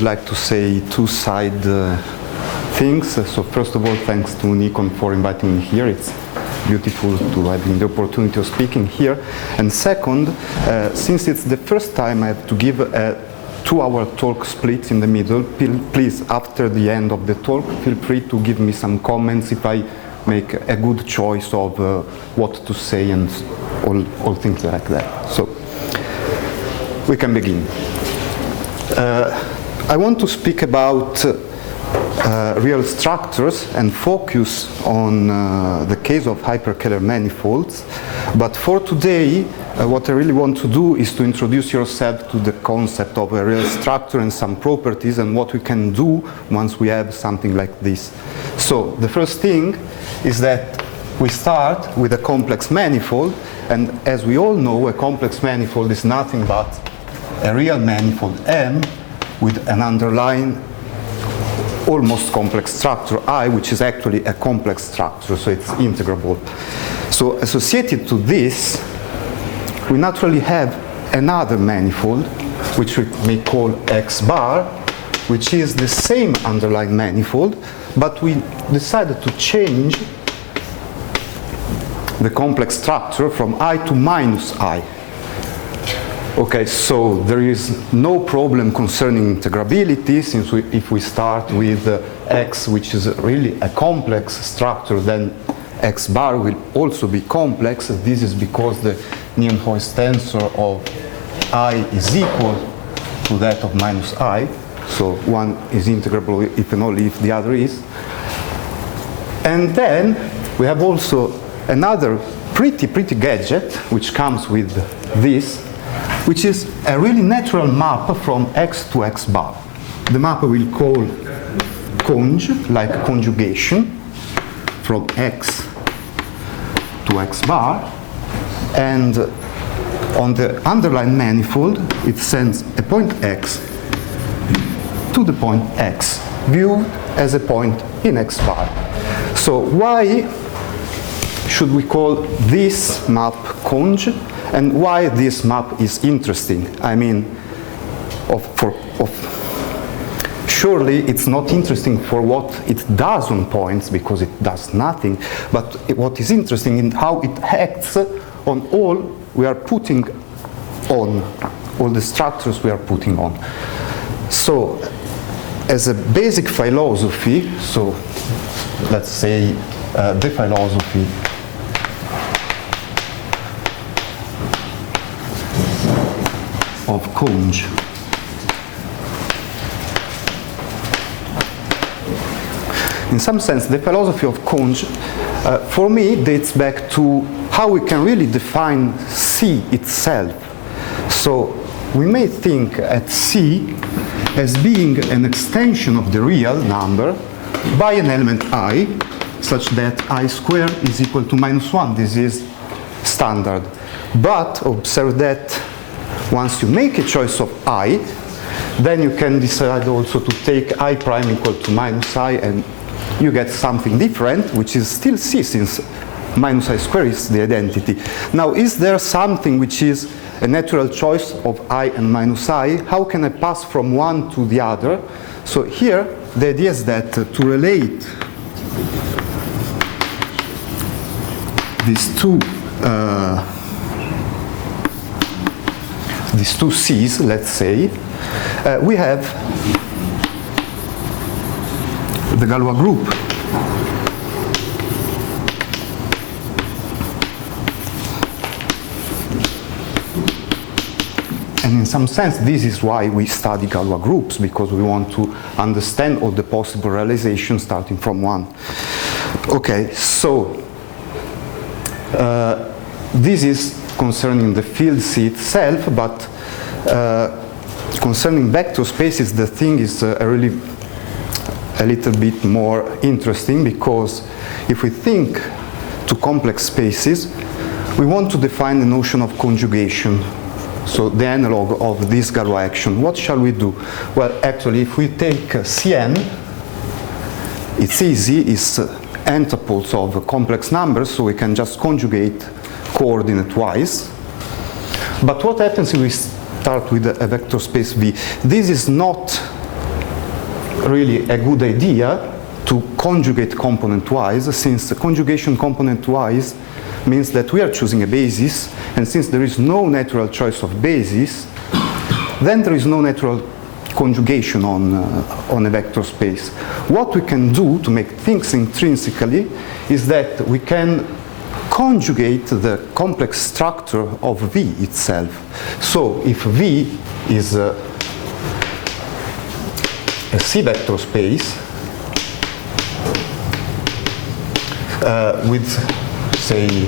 like to say two-side things. So first of all, thanks to Nikon for inviting me here. It's beautiful to having the opportunity of speaking here. And second, since it's the first time I have to give a 2-hour talk split in the middle, please, after the end of the talk, feel free to give me some comments if I make a good choice of what to say and all things like that. So we can begin. I want to speak about real structures and focus on the case of hyperkähler manifolds. But for today, what I really want to do is to introduce yourself to the concept of a real structure and some properties and what we can do once we have something like this. So the first thing is that we start with a complex manifold, and as we all know, a complex manifold is nothing but a real manifold M with an underlying almost complex structure I, which is actually a complex structure, so it's integrable. So associated to this, we naturally have another manifold, which we may call X bar, which is the same underlying manifold, but we decided to change the complex structure from I to minus I. Okay, so there is no problem concerning integrability, since if we start with X, which is really a complex structure, then X bar will also be complex. This is because the Nienhuis tensor of I is equal to that of minus I. So one is integrable if and only if the other is. And then we have also another pretty gadget, which comes with this, which is a really natural map from X to X bar. The map we'll call conj, like conjugation, from X to X bar. And on the underlying manifold, it sends a point X to the point X, viewed as a point in X bar. So why should we call this map conj? And why this map is interesting? I mean, surely it's not interesting for what it does on points, because it does nothing, but what is interesting in how it acts on all we are putting on, all the structures we are putting on. So, as a basic philosophy, so let's say the philosophy of conj. In some sense, the philosophy of conj, for me, dates back to how we can really define C itself. So we may think at C as being an extension of the real number by an element I, such that I squared is equal to minus 1. This is standard. But observe that once you make a choice of I, then you can decide also to take I prime equal to minus I, and you get something different, which is still C, since minus I squared is the identity. Now, is there something which is a natural choice of I and minus I? How can I pass from one to the other? So here, the idea is that to relate these two C's, let's say, we have the Galois group. And in some sense, this is why we study Galois groups, because we want to understand all the possible realizations starting from one. Okay, so this is concerning the field C itself, but concerning vector spaces, the thing is really a little bit more interesting, because if we think to complex spaces, we want to define the notion of conjugation, so the analog of this Galois action. What shall we do? Well, actually, if we take Cn, it's easy, it's antipodes of complex numbers, so we can just conjugate coordinate-wise. But what happens if we start with a vector space V? This is not really a good idea to conjugate component-wise, since conjugation component-wise means that we are choosing a basis, and since there is no natural choice of basis, then there is no natural conjugation on a vector space. What we can do to make things intrinsically is that we can conjugate the complex structure of V itself. So if V is a C vector space with, say,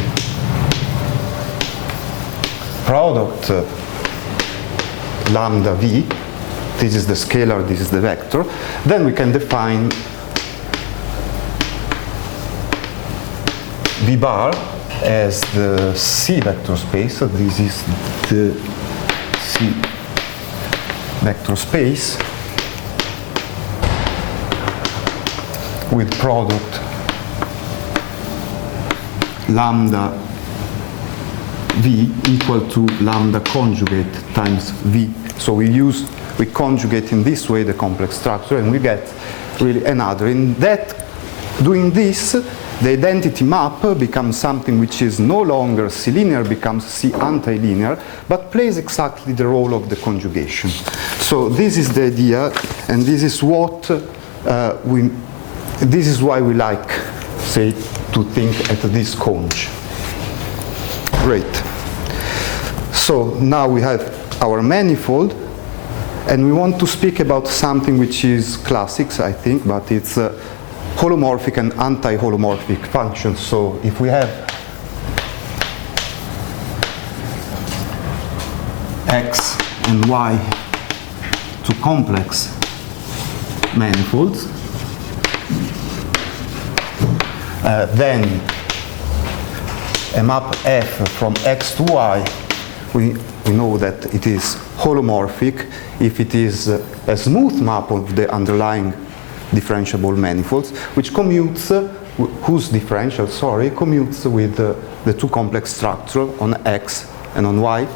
product lambda V, this is the scalar, this is the vector, then we can define V bar as the C vector space. So this is the C vector space with product lambda V equal to lambda conjugate times V. So we conjugate in this way the complex structure, and we get really another. In that, doing this, the identity map becomes something which is no longer C-linear, becomes C-antilinear, but plays exactly the role of the conjugation. So this is the idea, and this is what this is why we like, say, to think at this conj. Great. So now we have our manifold, and we want to speak about something which is classics, I think, but it's holomorphic and anti-holomorphic functions. So if we have x and y to complex manifolds, then a map f from x to y, we know that it is holomorphic if it is a smooth map of the underlying differentiable manifolds, which commutes, whose differential, commutes with the two complex structure on x and on y.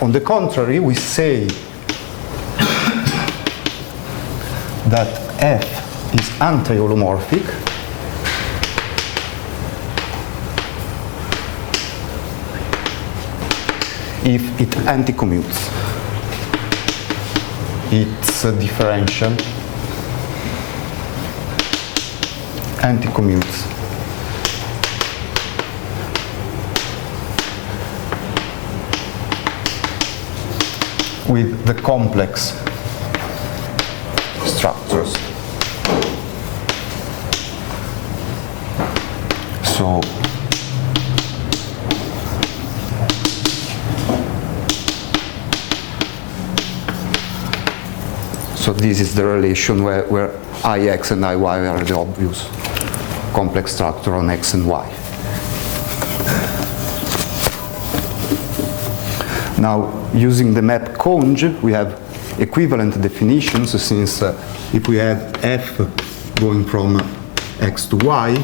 On the contrary, we say that f is anti-holomorphic if it anti-commutes. Its differential anti-commutes. With the complex structures. So this is the relation where Ix and Iy are the obvious complex structure on x and y. Now, using the map conj, we have equivalent definitions, since if we have f going from x to y,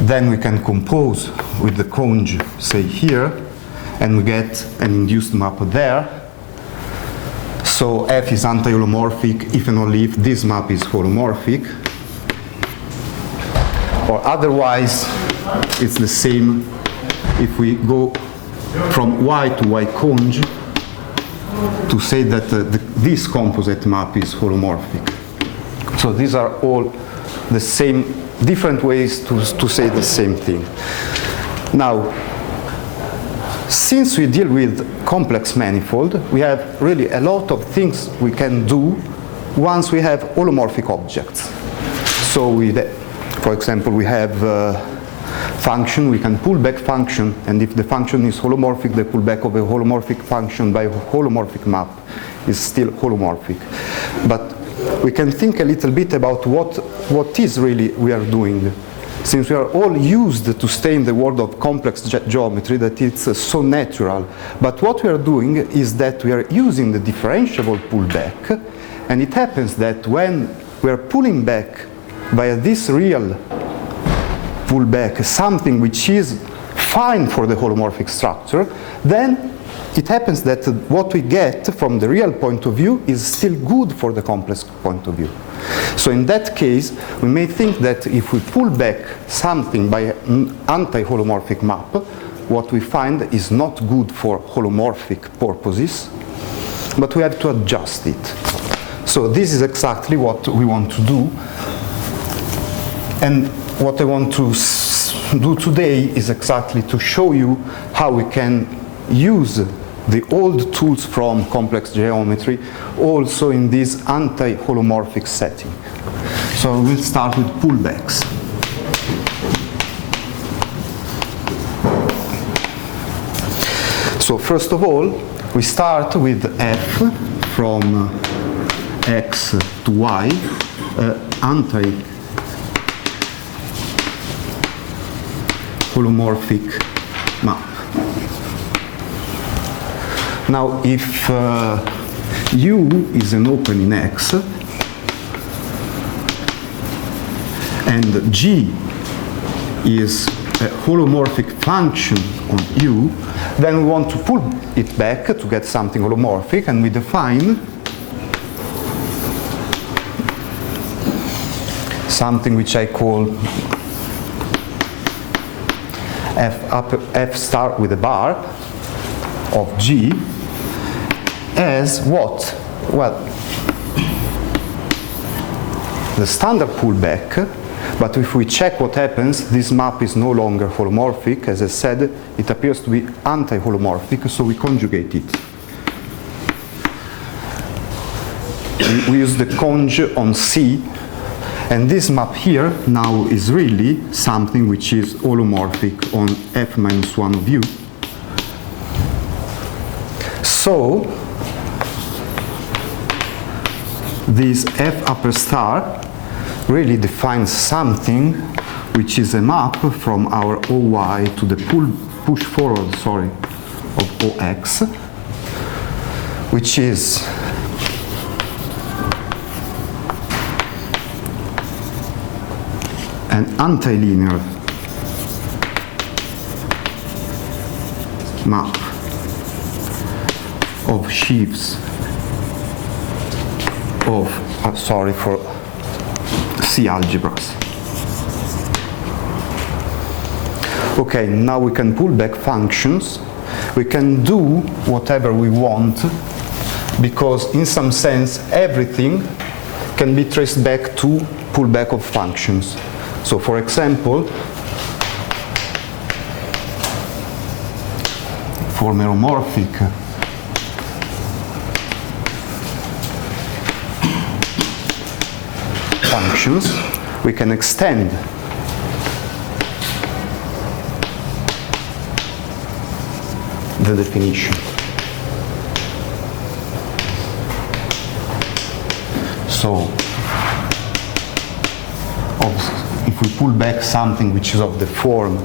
then we can compose with the conj, say here, and we get an induced map there. So f is anti-holomorphic if and only if this map is holomorphic. Or otherwise, it's the same if we go from y to y conj to say that this composite map is holomorphic. So these are all the same, different ways to say the same thing. Now, since we deal with complex manifold, we have really a lot of things we can do once we have holomorphic objects. So for example, we have function, we can pull back function, and if the function is holomorphic, the pullback of a holomorphic function by a holomorphic map is still holomorphic. But we can think a little bit about what is really we are doing. Since we are all used to stay in the world of complex geometry, that it's so natural. But what we are doing is that we are using the differentiable pullback, and it happens that when we are pulling back via this real pullback something which is fine for the holomorphic structure, then it happens that what we get from the real point of view is still good for the complex point of view. So in that case, we may think that if we pull back something by an anti-holomorphic map, what we find is not good for holomorphic purposes, but we have to adjust it. So this is exactly what we want to do. And what I want to do today is exactly to show you how we can use the old tools from complex geometry also in this anti-holomorphic setting. So we'll start with pullbacks. So first of all, we start with f from x to y, anti-holomorphic map. Now, if U is an open in X and G is a holomorphic function on U, then we want to pull it back to get something holomorphic, and we define something which I call F star with a bar of G as what? Well, the standard pullback, but if we check what happens, this map is no longer holomorphic. As I said, it appears to be anti-holomorphic, so we conjugate it. We use the conj on C, and this map here now is really something which is holomorphic on F minus 1 of U. So, this F upper star really defines something which is a map from our OY to the push forward, of OX, which is an antilinear map of sheaves of, for C algebras. Okay, now we can pull back functions. We can do whatever we want, because in some sense everything can be traced back to pullback of functions. So for example, for meromorphic functions, we can extend the definition. So, if we pull back something which is of the form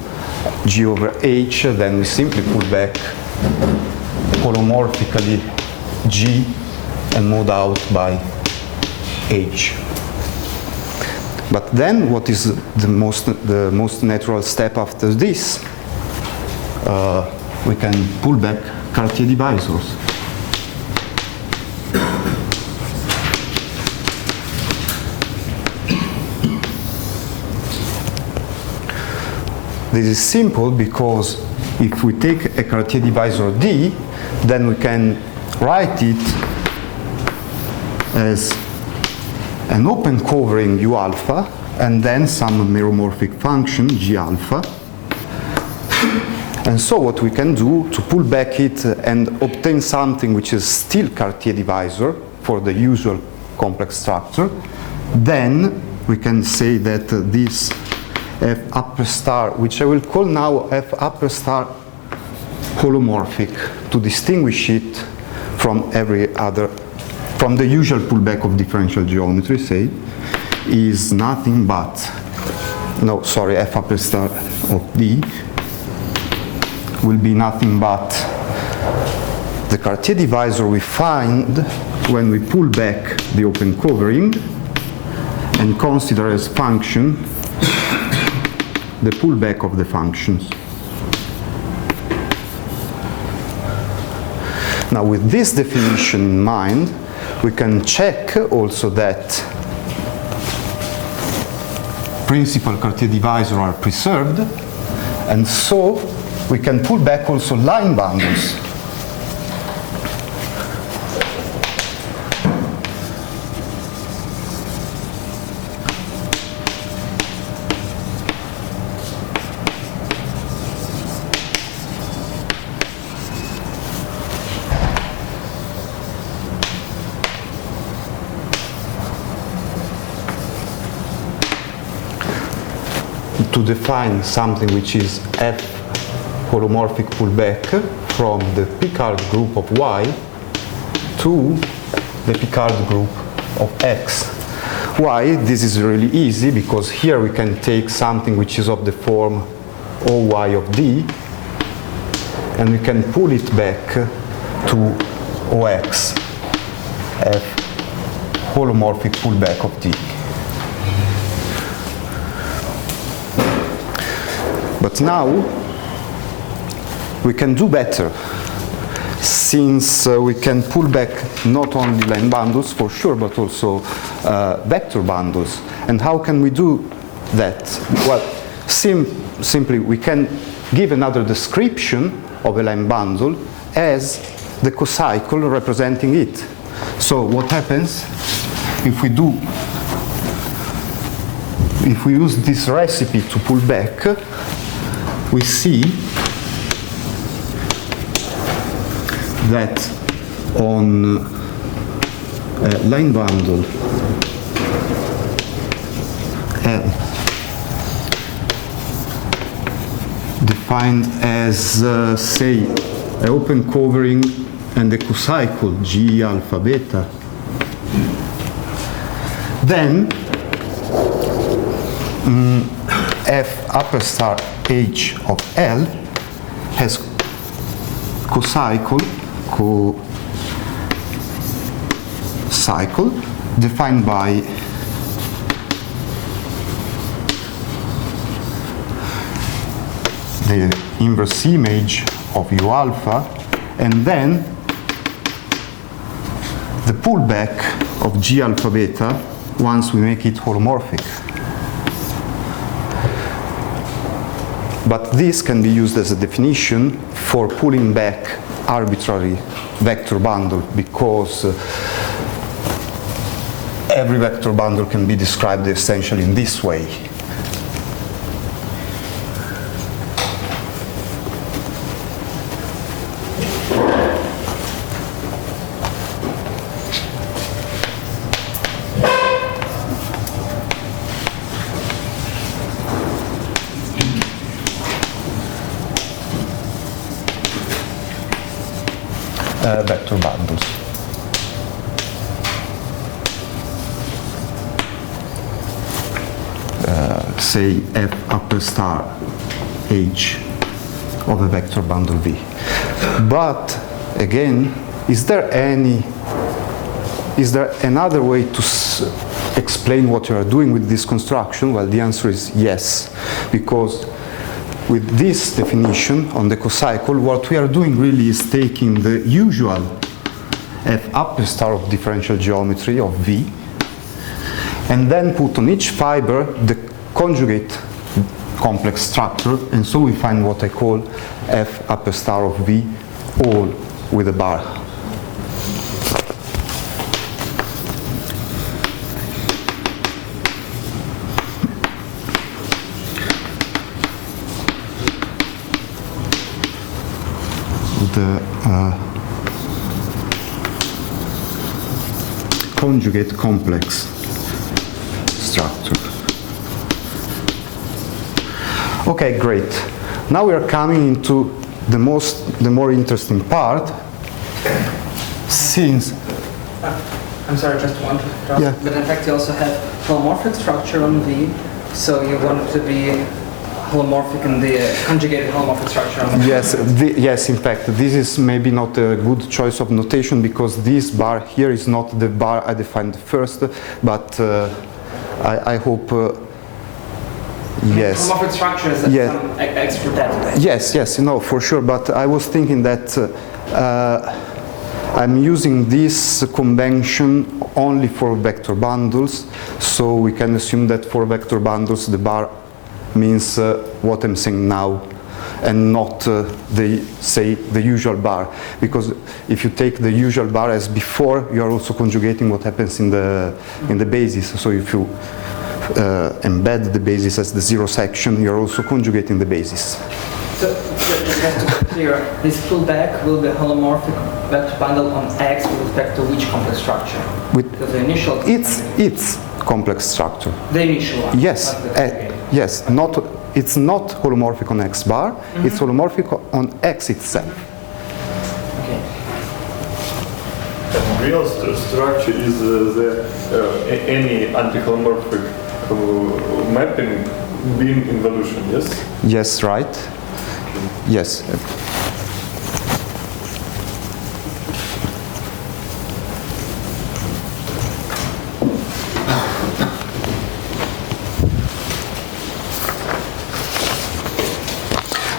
G over H, then we simply pull back holomorphically G and mode out by H. But then what is the most natural step after this? We can pull back Cartier divisors. This is simple because if we take a Cartier divisor D, then we can write it as an open covering U alpha and then some meromorphic function G alpha. And so what we can do to pull back it and obtain something which is still Cartier divisor for the usual complex structure, then we can say that this F upper star, which I will call now F upper star holomorphic, to distinguish it from every other, from the usual pullback of differential geometry, say, is nothing but, F upper star of D will be nothing but the Cartier divisor we find when we pull back the open covering and consider as function the pullback of the functions. Now with this definition in mind, we can check also that principal Cartier divisors are preserved, and so we can pull back also line bundles. To define something which is F holomorphic pullback from the Picard group of Y to the Picard group of X. Why? This is really easy because here we can take something which is of the form OY of D and we can pull it back to OX, F holomorphic pullback of D. But now we can do better, since we can pull back not only line bundles for sure, but also vector bundles. And how can we do that? Well, simply we can give another description of a line bundle as the cocycle representing it. So what happens if we use this recipe to pull back? We see that on a line bundle L defined as say an open covering and a cocycle G alpha beta, then F upper star H of L has cocycle defined by the inverse image of U alpha, and then the pullback of G alpha beta once we make it holomorphic. But this can be used as a definition for pulling back arbitrary vector bundle, because every vector bundle can be described essentially in this way. Vector bundles. Say F upper star H of a vector bundle V. But again, is there another way to explain what you are doing with this construction? Well, the answer is yes, because with this definition on the cocycle, what we are doing really is taking the usual F upper star of differential geometry of V, and then put on each fiber the conjugate complex structure, and so we find what I call F upper star of V, all with a bar. The conjugate complex structure. Okay, great. Now we are coming into the more interesting part, since I'm sorry, just one drop. Yeah. But in fact, you also have holomorphic structure on V, so you want it to be holomorphic in the conjugated holomorphic structure on the yes, in fact, this is maybe not a good choice of notation, because this bar here is not the bar I defined first, but I hope, yes. Holomorphic structure is some extra depth. Yes, no, for sure, but I was thinking that I'm using this convention only for vector bundles, so we can assume that for vector bundles the bar means what I'm saying now, and not the usual bar, because if you take the usual bar as before, you are also conjugating what happens in the basis. So if you embed the basis as the zero section, you are also conjugating the basis. So just to be clear, this pullback will be holomorphic vector bundle on X with respect to which complex structure? Because the initial it's complex structure. The initial one. Yes, yes. It's not holomorphic on X bar. It's holomorphic on X itself. Okay. And real structure is any anti-holomorphic mapping being involution. Yes. Yes. Right. Yes.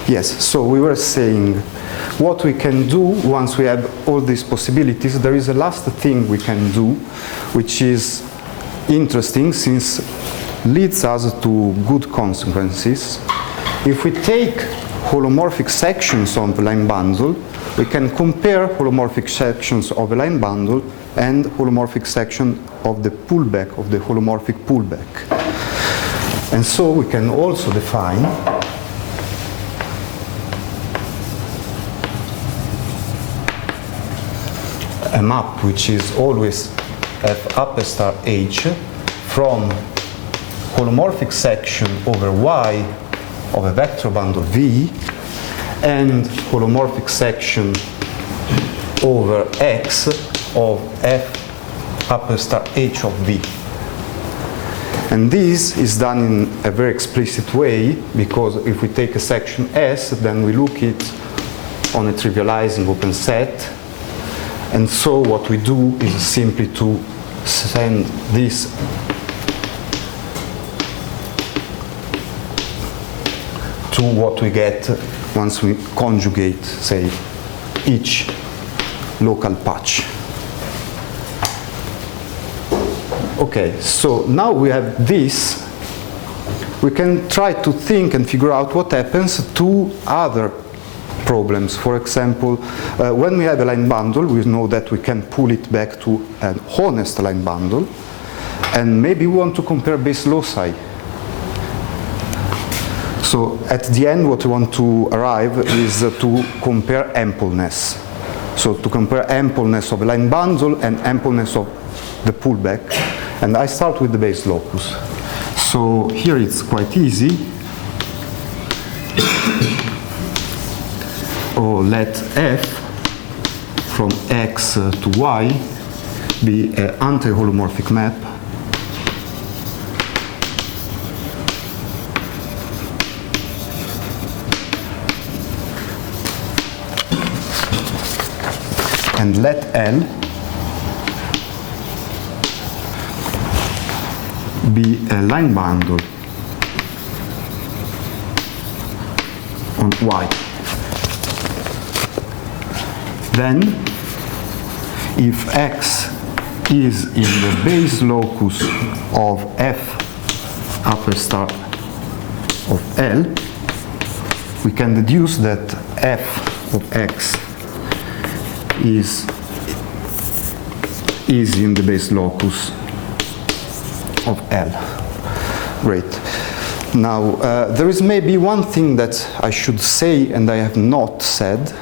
Yes, so we were saying what we can do once we have all these possibilities. There is a last thing we can do, which is interesting since leads us to good consequences. If we take holomorphic sections of a line bundle, we can compare holomorphic sections of a line bundle and holomorphic section of the pullback, of the holomorphic pullback. And so we can also define a map which is always f upper star h from holomorphic section over y of a vector bundle V and holomorphic section over x of f upper star h of V. And this is done in a very explicit way, because if we take a section S, then we look it on a trivializing open set. And so what we do is simply to send this to what we get once we conjugate, say, each local patch. Okay, so now we have this, we can try to think and figure out what happens to other problems. For example, when we have a line bundle, we know that we can pull it back to an honest line bundle, and maybe we want to compare base loci. So at the end, what we want to arrive is to compare ampleness. So to compare ampleness of a line bundle and ampleness of the pullback. And I start with the base locus. So here it's quite easy. Let f from x to y be an anti-holomorphic map and let L be a line bundle on Y. Then, if X is in the base locus of F upper star of L, we can deduce that F of X is in the base locus of L. Great. Now, there is maybe one thing that I should say and I have not said.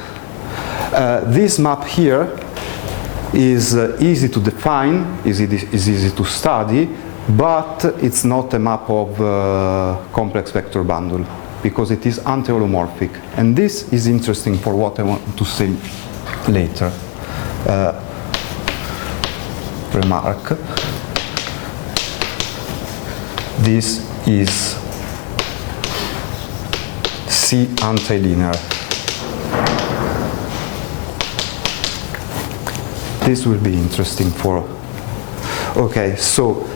This map here is easy to define, is easy to study, but it's not a map of complex vector bundle because it is anti-holomorphic. And this is interesting for what I want to say later. Remark. This is C antilinear. This will be interesting for. Okay, so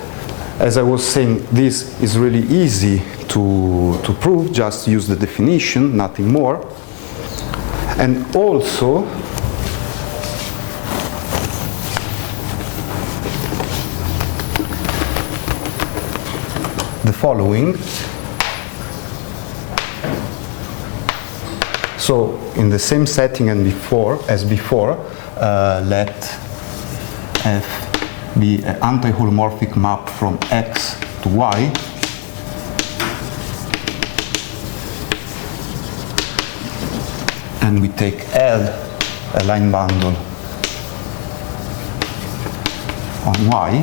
as I was saying, this is really easy to prove, just use the definition, nothing more. And also, the following. So in the same setting as before, let F be an anti-holomorphic map from X to Y. And we take L, a line bundle on Y.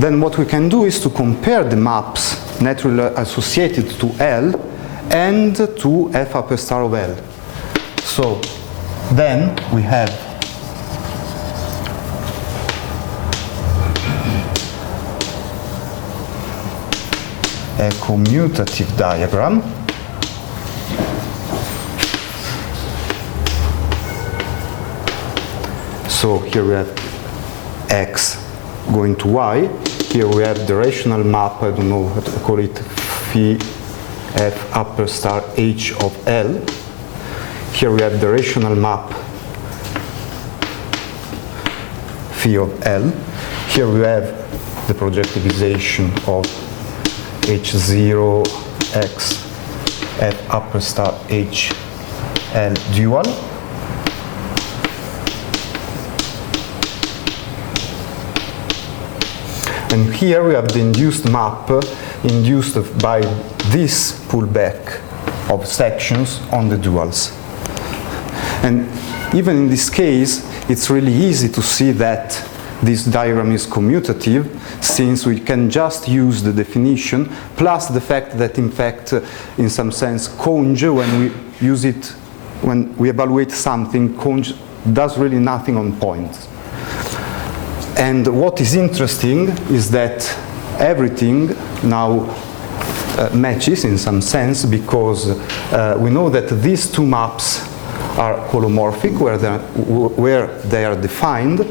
Then what we can do is to compare the maps naturally associated to L and to F upper star of L. So then we have a commutative diagram. So here we have X going to Y. Here we have the rational map, I don't know how to call it, phi F upper star H of L. Here we have the rational map phi of L. Here we have the projectivization of H0 X F upper star H L dual. And here we have the induced map induced by this pullback of sections on the duals. And even in this case, it's really easy to see that this diagram is commutative, since we can just use the definition, plus the fact that, in fact, in some sense, conj, when we use it, when we evaluate something, conj does really nothing on points. And what is interesting is that everything now matches in some sense, because we know that these two maps are holomorphic where they are defined,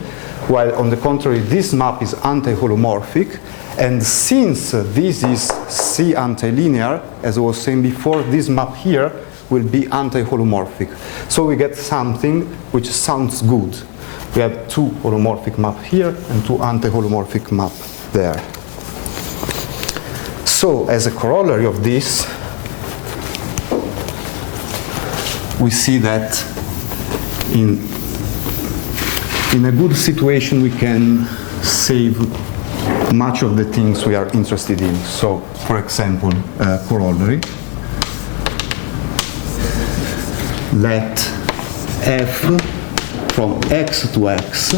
while on the contrary this map is anti-holomorphic. And since this is C antilinear, as I was saying before, this map here will be anti-holomorphic. So we get something which sounds good. We have two holomorphic maps here and two anti-holomorphic maps there. So as a corollary of this, we see that in a good situation we can save much of the things we are interested in. So, for example, corollary. Let F from X to X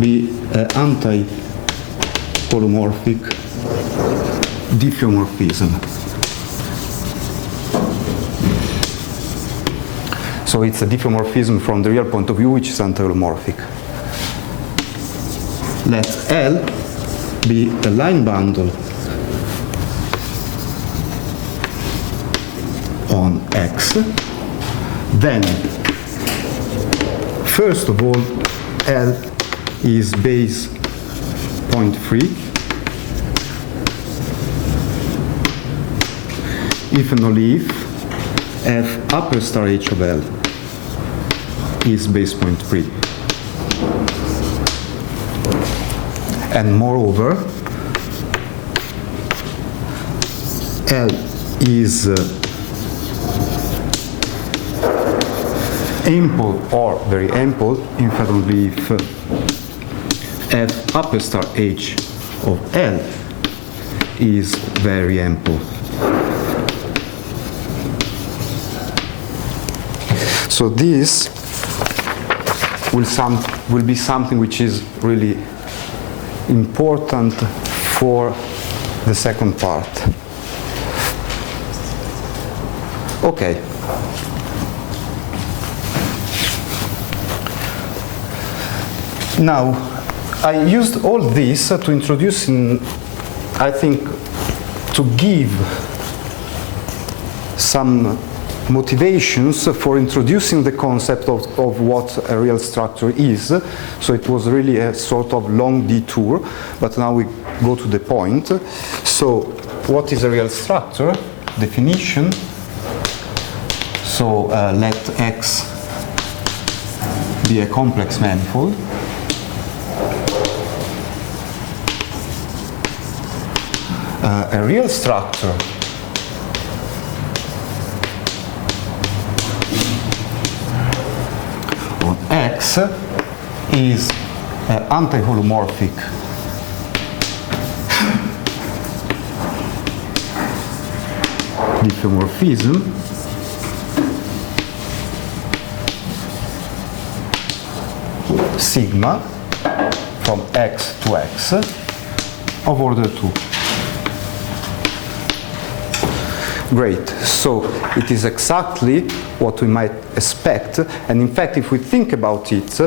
be an anti-holomorphic diffeomorphism. So it's a diffeomorphism from the real point of view, which is anti-holomorphic. Let L be a line bundle on X. Then, first of all, L is base point free. If and only if F upper star H of L is base point free. And moreover, L is ample or very ample if and only if F upper star H of L is very ample. So this will be something which is really important for the second part. Okay. Now, I used all this to introduce, I think, to give some motivations for introducing the concept of what a real structure is. So it was really a sort of long detour, but now we go to the point. So what is a real structure? Definition. So let X be a complex manifold. a real structure on X is anti-holomorphic diffeomorphism sigma from X to X of order 2. Great, so it is exactly what we might expect, and in fact if we think about it,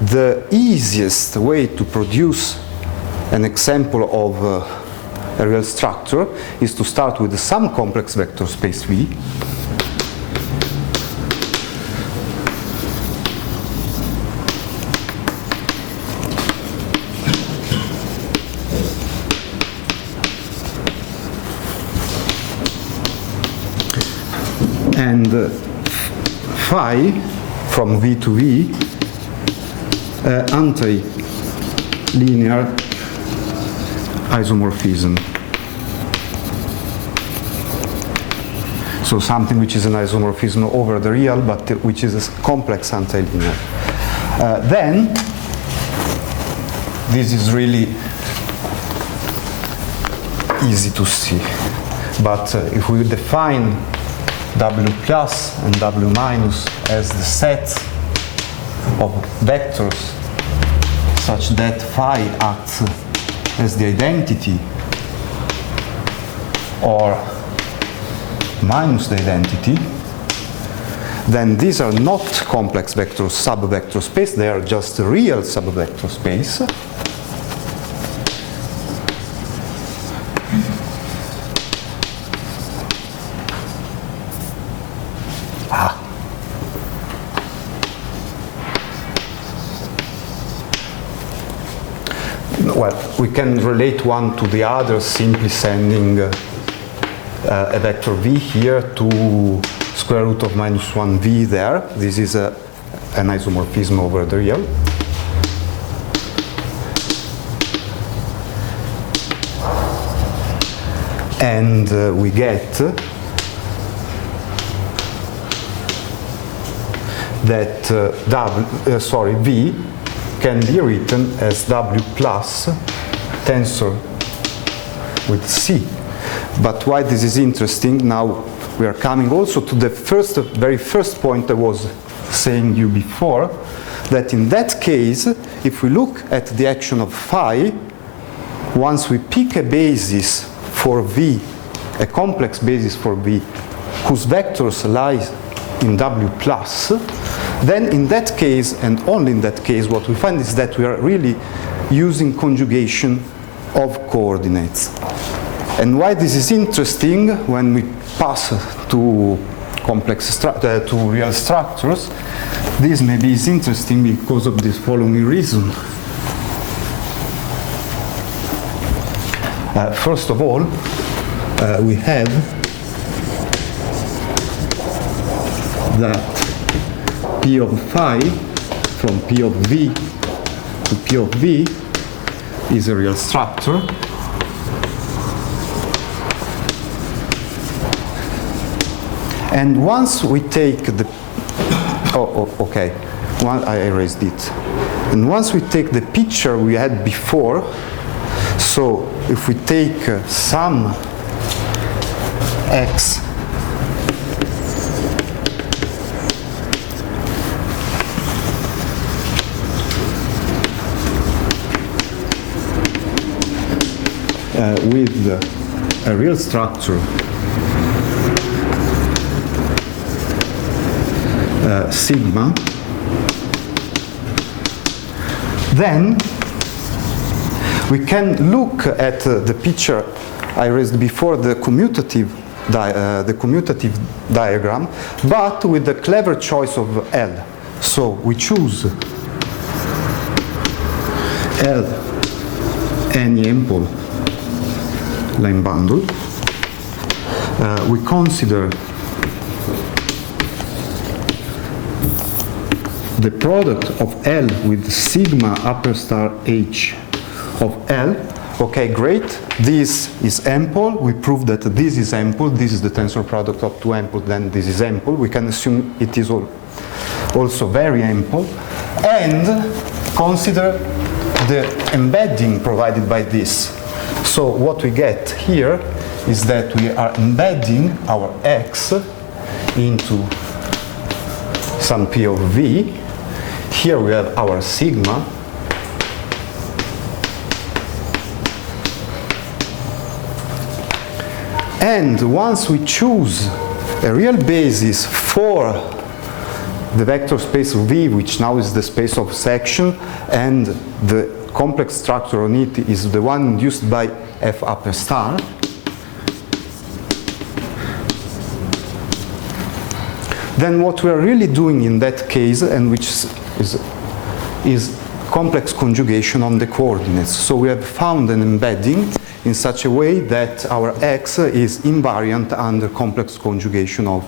the easiest way to produce an example of a real structure is to start with some complex vector space V, and phi from V to V anti-linear isomorphism. So something which is an isomorphism over the real, but which is a complex anti-linear. Then, this is really easy to see. But if we define W plus and W minus as the set of vectors such that phi acts as the identity or minus the identity, then these are not complex vector subvector space, they are just a real subvector space. Well, we can relate one to the other simply sending a vector v here to square root of minus 1 v there. This is an isomorphism over the real. And we get that v can be written as W plus tensor with C. But why this is interesting, now we are coming also to the very first point I was saying you before, that in that case, if we look at the action of phi, once we pick a basis for V, a complex basis for V, whose vectors lies in W plus, then in that case, and only in that case, what we find is that we are really using conjugation of coordinates. And why this is interesting when we pass to to real structures, this maybe is interesting because of this following reason. First of all, we have that P of phi from P of V to P of V is a real structure. And once we take the, okay, I erased it. And once we take the picture we had before, so if we take some x with a real structure sigma, then we can look at the picture I raised before, the commutative diagram, but with the clever choice of L. So we choose L any ample line bundle. We consider the product of L with sigma upper star H of L. Okay, great. This is ample. We prove that this is ample. This is the tensor product of two ample, then this is ample. We can assume it is also very ample. And consider the embedding provided by this. So what we get here is that we are embedding our x into some p of v. Here we have our sigma. And once we choose a real basis for the vector space V, which now is the space of section, and the complex structure on it is the one induced by F upper star, then what we are really doing in that case, and which is complex conjugation on the coordinates. So we have found an embedding in such a way that our x is invariant under complex conjugation of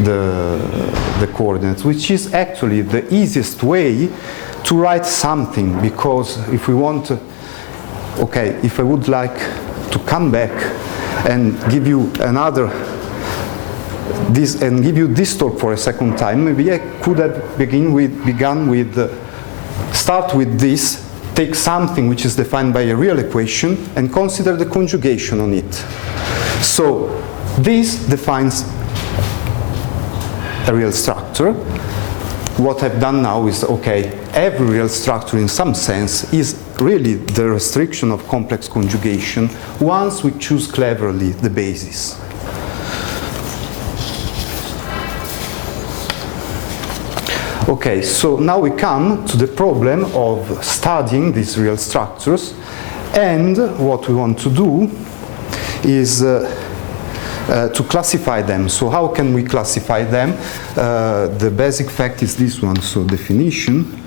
the coordinates, which is actually the easiest way to write something, because if we want, okay, if I would like to come back and give you this talk for a second time, maybe I could have begun with start with this, take something which is defined by a real equation and consider the conjugation on it. So this defines a real structure. What I've done now is, okay, every real structure in some sense is really the restriction of complex conjugation once we choose cleverly the basis. Okay, so now we come to the problem of studying these real structures, and what we want to do is to classify them. So how can we classify them? The basic fact is this one, so definition.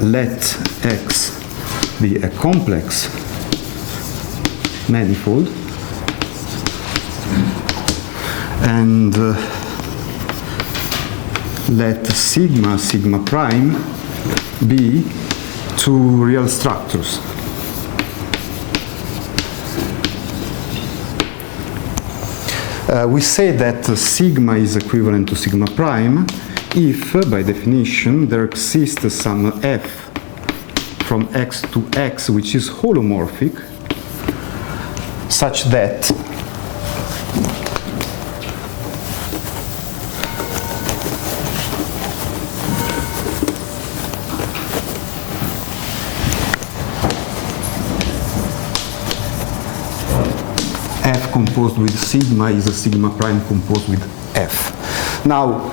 Let X be a complex manifold, and let sigma prime be two real structures. We say that sigma is equivalent to sigma prime if, by definition, there exists some f from x to x which is holomorphic, such that f composed with sigma is a sigma prime composed with f. Now,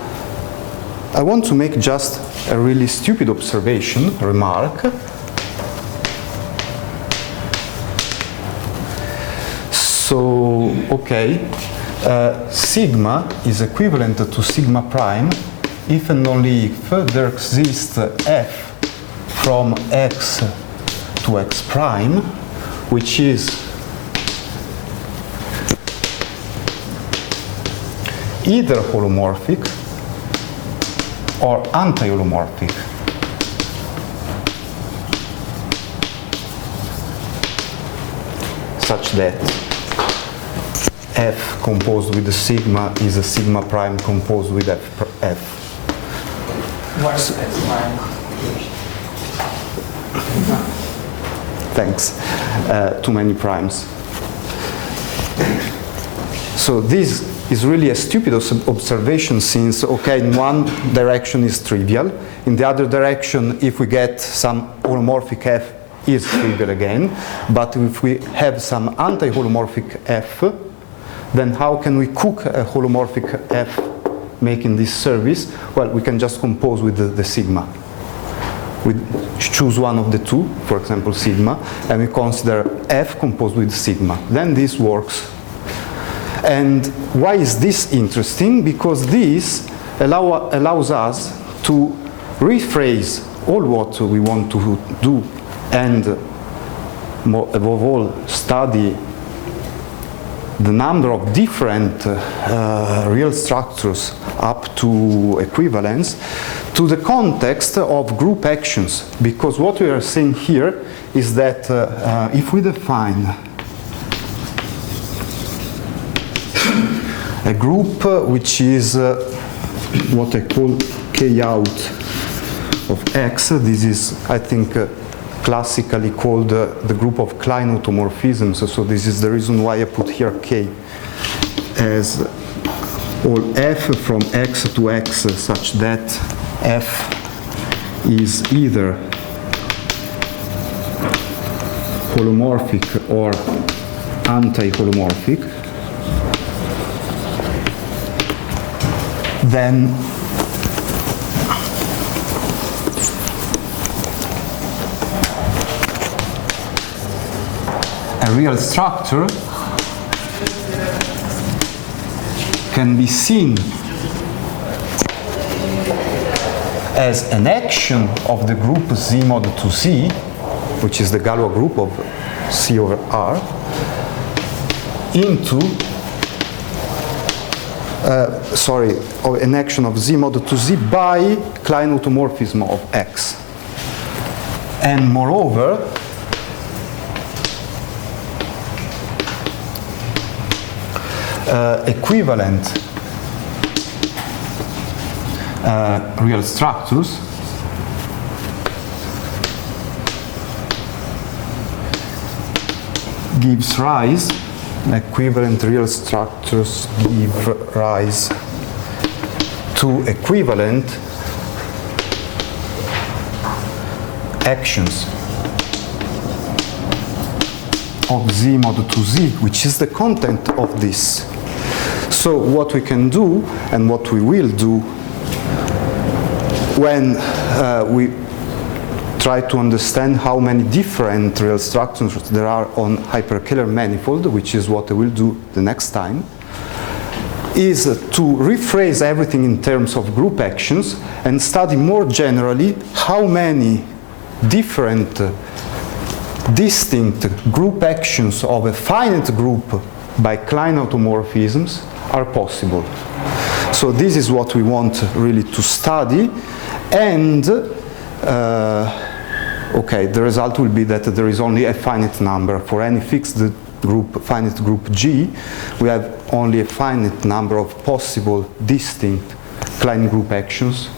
I want to make just a really stupid observation, remark. So, okay, sigma is equivalent to sigma prime if and only if there exists f from x to x prime, which is either holomorphic or anti-holomorphic. Such that f composed with the sigma is a sigma prime composed with f. What is x prime? Thanks. Too many primes. So this is really a stupid observation, since, okay, in one direction is trivial, in the other direction, if we get some holomorphic f, is trivial again, but if we have some anti-holomorphic f, then how can we cook a holomorphic f making this service? Well, we can just compose with the sigma. We choose one of the two, for example sigma, and we consider f composed with sigma. Then this works. And why is this interesting? Because this allows us to rephrase all what we want to do, and above all study the number of different real structures up to equivalence to the context of group actions, because what we are saying here is that if we define a group which is what I call K out of X, this is, I think, classically called the group of Klein automorphisms, so this is the reason why I put here K as all f from X to X, such that f is either holomorphic or anti-holomorphic, then a real structure can be seen as an action of the group Z mod 2Z, which is the Galois group of C over R, into an action of Z mod 2Z by Klein automorphism of X. And moreover, equivalent real structures gives rise, equivalent real structures give rise to equivalent actions of Z mod 2Z, which is the content of this. So what we can do, and what we will do when we try to understand how many different real structures there are on hyperkähler manifold, which is what I will do the next time, is to rephrase everything in terms of group actions and study more generally how many different distinct group actions of a finite group by Klein automorphisms are possible. So this is what we want really to study, and okay, the result will be that there is only a finite number for any fixed group, finite group G. We have only a finite number of possible distinct Klein group actions,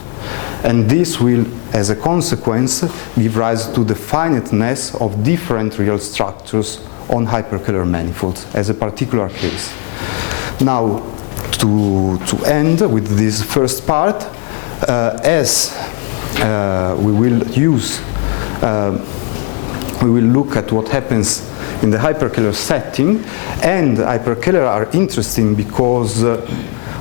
and this will, as a consequence, give rise to the finiteness of different real structures on hyperkähler manifolds as a particular case. Now, to end with this first part, as we will look at what happens in the hyperkähler setting, and hyperkähler are interesting because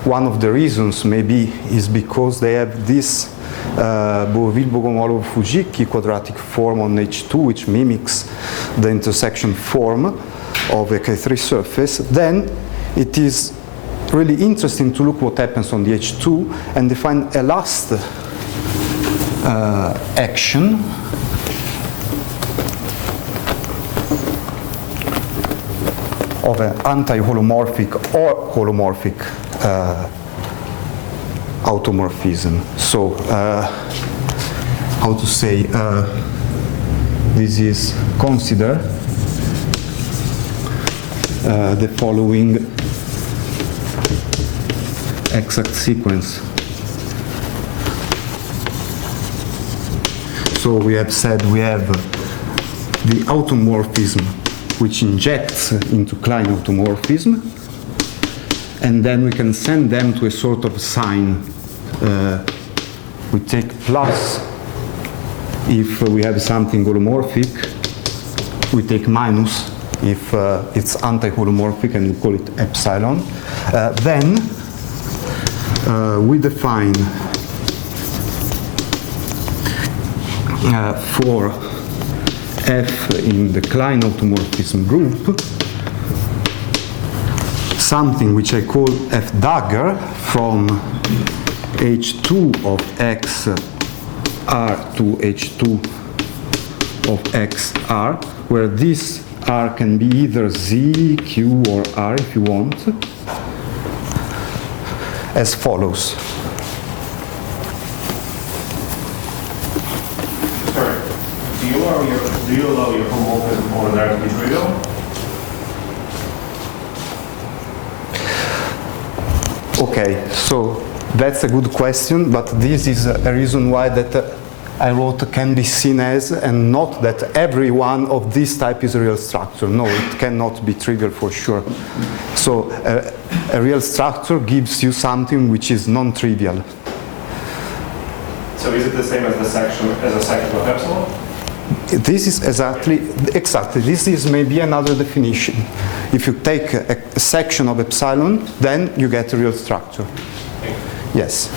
one of the reasons maybe is because they have this Bourvil-Bogomolov-Fujiki quadratic form on H2, which mimics the intersection form of a K3 surface. Then it is really interesting to look what happens on the H2 and define a last action of an anti-holomorphic or holomorphic automorphism. So, how to say, this is consider the following exact sequence. So we have said we have the automorphism which injects into Klein automorphism, and then we can send them to a sort of sign. We take plus if we have something holomorphic, we take minus if it's anti-holomorphic, and we call it epsilon. Then we define for F in the Klein automorphism group something which I call F dagger from H2 of X R to H2 of X R, where this R can be either Z, Q, or R if you want, as follows. Sorry, do you allow your homomorphism over there to be trivial? Okay, so that's a good question, but this is a reason why that I wrote can be seen as, and not that every one of this type is a real structure. No, it cannot be trivial for sure. So a real structure gives you something which is non-trivial. So is it the same as a section of epsilon? This is exactly, this is maybe another definition. If you take a section of epsilon, then you get a real structure. Yes.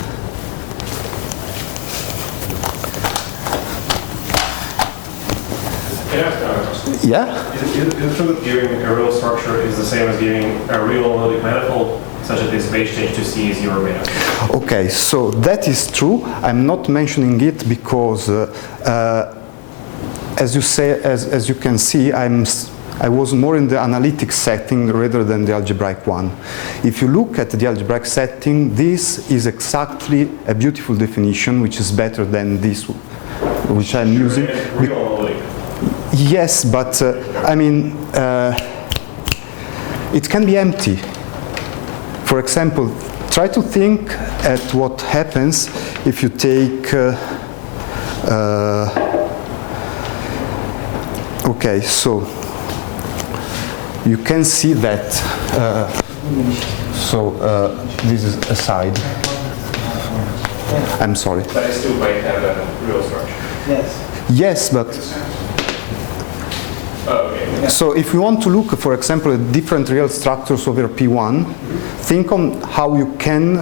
Yeah? Is it true that giving a real structure is the same as giving a real analytic manifold, such that this base change to C is your manifold? Okay, so that is true. I'm not mentioning it because, as you say, as you can see, I was more in the analytic setting rather than the algebraic one. If you look at the algebraic setting, this is exactly a beautiful definition, which is better than this, which I'm using. Real analytic. Yes, but I mean, it can be empty. For example, try to think at what happens if you take, okay, so you can see that, this is a side. I'm sorry. But it still might have a real structure. Yes. Yes, but Okay. so if you want to look, for example, at different real structures over P1, think on how you can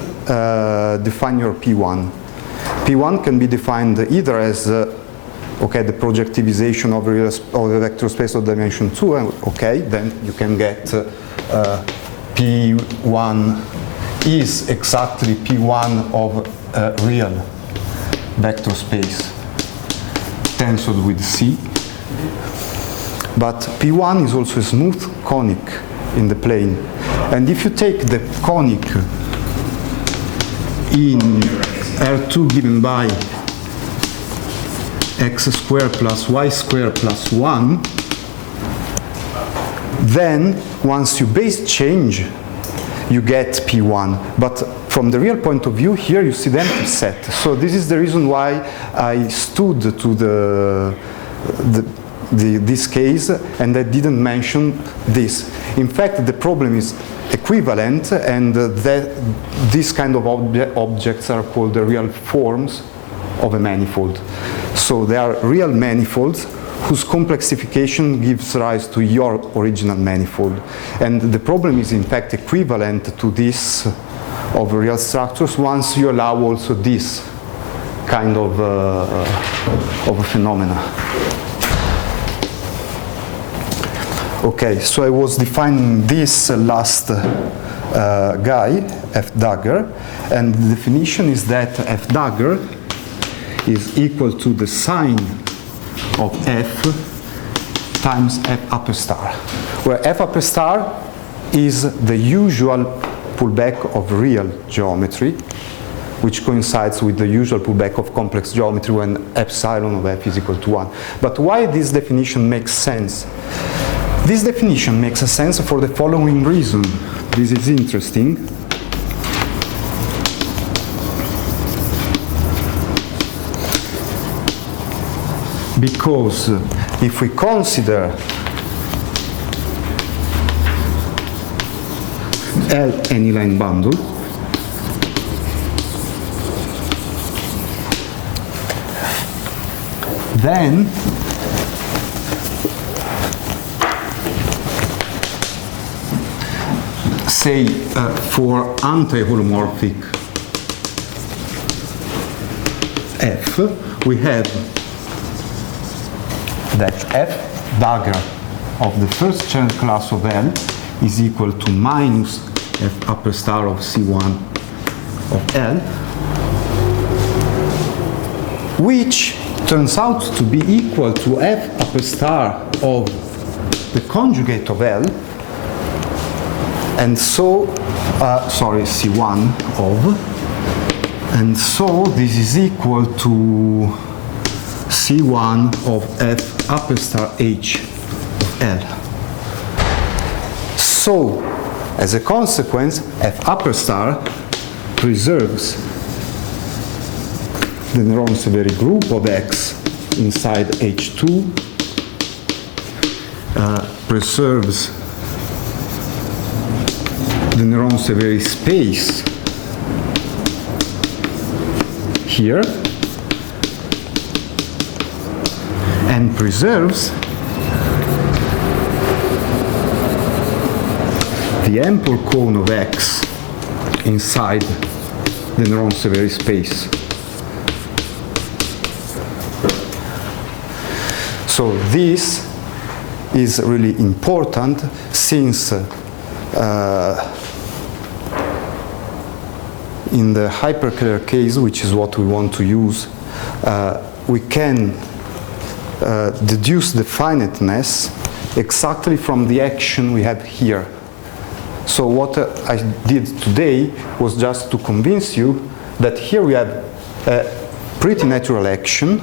define your P1. P1 can be defined either as okay, the projectivization of a vector space of dimension 2, okay, then you can get P1 is exactly P1 of a real vector space tensored with C. But P1 is also a smooth conic in the plane. And if you take the conic in R2 given by x squared plus y squared plus 1, then once you base change, you get P1. But from the real point of view, here you see the empty set. So this is the reason why I stood to this case, and I didn't mention this. In fact, the problem is equivalent, and these kind of objects are called the real forms of a manifold. So they are real manifolds whose complexification gives rise to your original manifold. And the problem is in fact equivalent to this of real structures once you allow also this kind of a phenomena. Okay, so I was defining this last guy, F dagger, and the definition is that F dagger is equal to the sine of F times F upper star, where F upper star is the usual pullback of real geometry, which coincides with the usual pullback of complex geometry when epsilon of F is equal to 1. But why this definition makes sense? This definition makes sense for the following reason. This is interesting. Because if we consider L any line bundle, then say for anti-holomorphic F, we have that F dagger of the first Chern class of L is equal to minus F upper star of C1 of L, which turns out to be equal to F upper star of the conjugate of L, and so, C1 of, and so this is equal to C1 of F upper star H of L. So, as a consequence, F upper star preserves the Néron-Severi group of X inside H2, preserves the Néron-Severi space here, and preserves the ample cone of X inside the Néron-Severi space. So this is really important, since in the hyperkähler case, which is what we want to use, we can deduce the finiteness exactly from the action we have here. So what I did today was just to convince you that here we have a pretty natural action,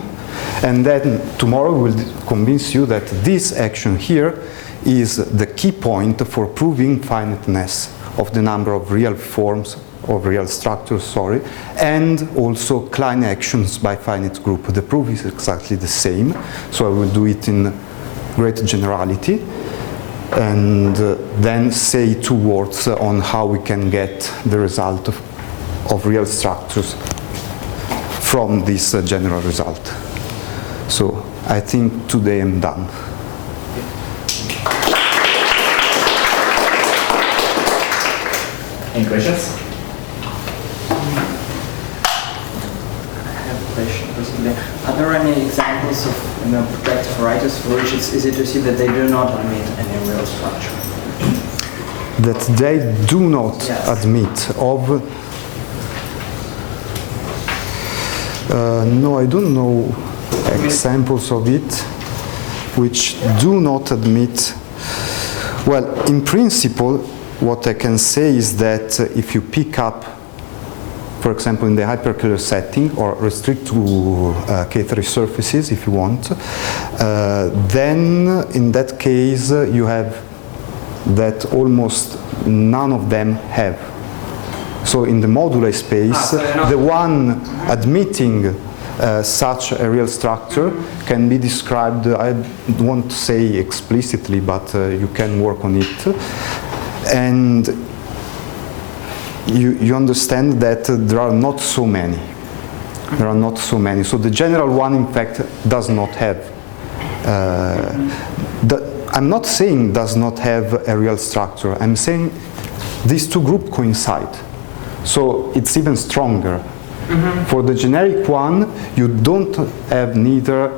and then tomorrow we'll convince you that this action here is the key point for proving finiteness of the number of real forms, of real structures, and also Klein actions by finite group. The proof is exactly the same, so I will do it in great generality, and then say 2 words on how we can get the result of real structures from this general result. So I think today I'm done. Any questions? Are there any examples of projective writers for which it's easy to see that they do not admit any real structure? That they do not admit of... no, I don't know examples of it which do not admit... Well, in principle, what I can say is that if you pick up, for example, in the hyperkähler setting, or restrict to K3 surfaces if you want, then in that case you have that almost none of them have. So in the moduli space, the one admitting such a real structure can be described, I won't say explicitly, but you can work on it. And you understand that there are not so many. There are not so many. So the general one, in fact, does not have. I'm not saying does not have a real structure. I'm saying these 2 groups coincide. So it's even stronger. For the generic one, you don't have neither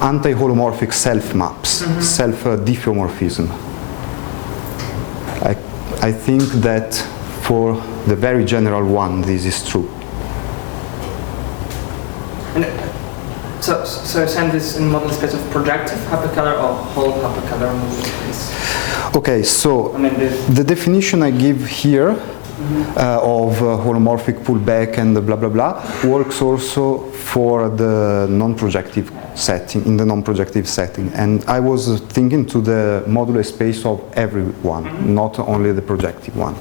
anti-holomorphic self-maps, self-diffeomorphism. I think that for the very general one, this is true. And so send this in model space of projective hyperkähler or whole hyperkähler model space? Okay, so the definition I give here of holomorphic pullback and blah blah blah works also for the non-projective setting, in the non-projective setting. And I was thinking to the modular space of everyone, not only the projective one.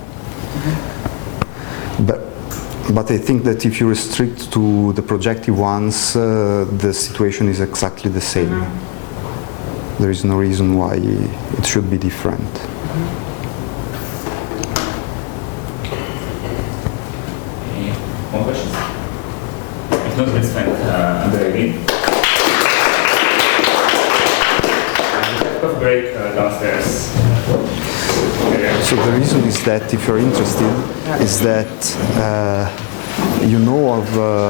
But I think that if you restrict to the projective ones, the situation is exactly the same. There is no reason why it should be different. Any more questions? If not, let's thank Andrea again. Break downstairs. So the reason is that if you're interested, is that you know of